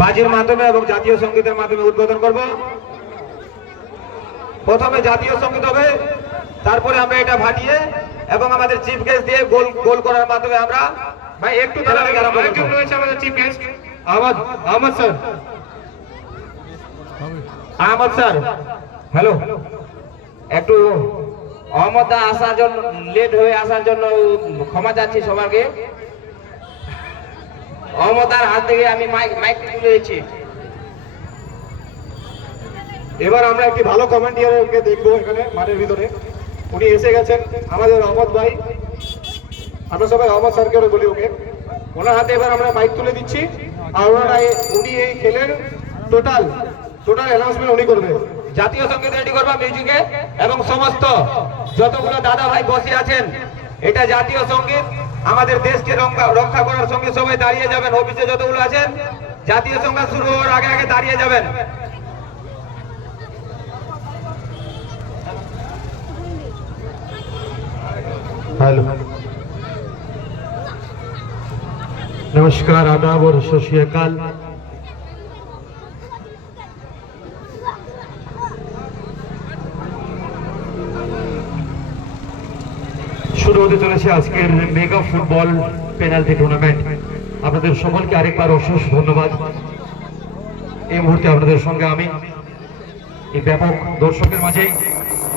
বাজির মাধ্যমে এবং জাতীয় সঙ্গীতের মাধ্যমে উদ্বোধন করব। প্রথমে জাতীয় সঙ্গীত হবে, তারপরে আমরা এটা ফাটিয়ে এবং আমাদের চিফ গেস্ট দিয়ে গোল গোল করার মাধ্যমে আমরা ভাই একটু রয়েছে আমাদের chief guest Ahmad sir. Ahmad sir, hello, একটু আহমদ আসার জন্য লেট হয়ে আসার জন্য ক্ষমা চাচ্ছি সবাইকে। অহমদার হাত থেকে আমি মাইক তুলে দিচ্ছি। এবার আমরা একটি ভালো কমেন্টিয়ারকে দেখবো এখানে মাঠের ভিতরে। উনি এসে গেছেন আমাদের অহমদ ভাই। আমরা সবাই অহমদ স্যারকে বলি ওকে। ওনার হাতে এবার আমরা মাইক তুলে দিচ্ছি আর উনি এই খেলের টোটাল অ্যানাউন্সমেন্ট উনি করবে। জাতীয় সঙ্গীত রেডি করবা মিউজিকে এবং সমস্ত যতগুলো দাদা ভাই বসে আছেন, এটা জাতীয় সঙ্গীত। আমাদের দেশকে রক্ষা করার সঙ্গে সবাই দাঁড়িয়ে যাবেন। অফিসে যতগুলো আছেন জাতীয় সঙ্গীত শুরু হওয়ার আগে আগে দাঁড়িয়ে যাবেন। हेलो, नमस्कार, आदाब और सत श्री अकाल। শুরু হতে চলেছে আজকের মেগা ফুটবল পেনাল্টি টুর্নামেন্ট। আপনাদের সকলকে আরেকবার অশেষ ধন্যবাদ। এই মুহূর্তে আপনাদের সঙ্গে আমি এই ব্যাপক দর্শকের মাঝে